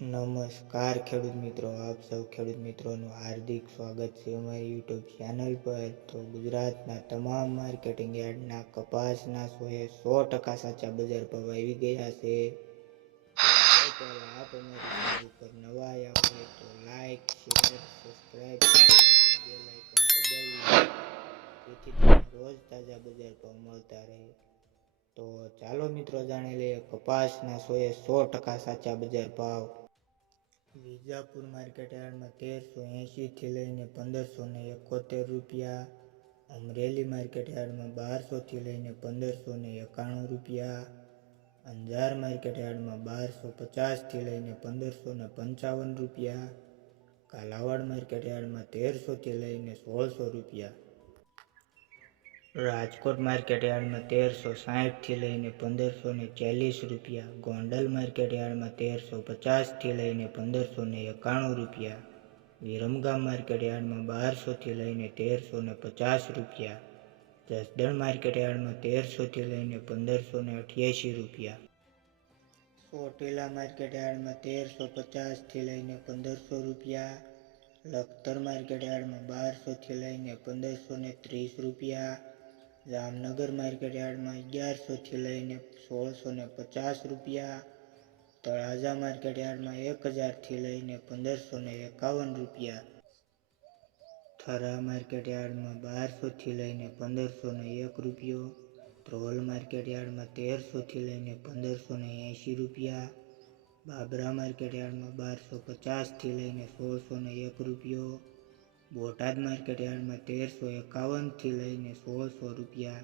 નમસ્કાર ખેડૂત મિત્રો, આપ સૌ ખેડૂત મિત્રોનું હાર્દિક સ્વાગત છે અમારી યુટ્યુબ ચેનલ પર. તો ગુજરાતના તમામ માર્કેટિંગ યાર્ડના કપાસના સોએ સો ટકા સાચા બજાર ભાવ આવી ગયા છે. આપ અમારી ચેનલ ઉપર નવા આવ્યા હોય તો લાઈક, શેર સબસ્ક્રાઈબ રોજ તાજા બજાર ભાવ મળતા રહે. તો ચાલો મિત્રો જાણી લઈએ કપાસના સોએ સો ટકા સાચા બજાર ભાવ. વિજાપુર માર્કેટ યાર્ડમાં તેરસો એંશીથી લઈને પંદરસો ને એકોતેર રૂપિયા. અમરેલી માર્કેટ યાર્ડમાં બારસોથી લઈને પંદરસો ને એકાણું રૂપિયા. અંજાર માર્કેટ યાર્ડમાં બારસો પચાસથી લઈને પંદરસો ને પંચાવન રૂપિયા. કાલાવાડ માર્કેટ યાર્ડમાં તેરસોથી લઈને સોળસો રૂપિયા. રાજકોટ માર્કેટ યાર્ડમાં તેરસો સાહીઠથી લઈને પંદરસો ને ચાલીસ રૂપિયા, ગોંડલ માર્કેટ યાર્ડમાં તેરસો પચાસથી લઈને પંદરસો ને એકાણું રૂપિયા, વિરમગામ માર્કેટ યાર્ડમાં બારસોથી લઈને તેરસો ને પચાસ રૂપિયા, જસદણ માર્કેટ યાર્ડમાં તેરસોથી લઈને પંદરસો ને અઠ્યાસી રૂપિયા. ચોટીલા માર્કેટ યાર્ડમાં તેરસો પચાસથી લઈને પંદરસો રૂપિયા, લખતર માર્કેટ યાર્ડમાં બારસોથી લઈને પંદરસો ને ત્રીસ રૂપિયા જામનગર માર્કેટ યાર્ડમાં અગિયારસોથી લઈને સોળસો ને પચાસ રૂપિયા, તળાજા માર્કેટ યાર્ડમાં એક હજારથી લઈને પંદરસો ને એકાવન રૂપિયા, થરા માર્કેટ યાર્ડમાં બારસોથી લઈને પંદરસો ને એક રૂપિયો, ધ્રોલ માર્કેટ યાર્ડમાં તેરસોથી લઈને પંદરસો ને એંશી રૂપિયા, બાબરા માર્કેટ યાર્ડમાં બારસો પચાસથી લઈને સોળસો ને એક રૂપિયો બોટાદ માર્કેટ યાર્ડમાં તેરસો એકાવનથી લઈને સોળસો રૂપિયા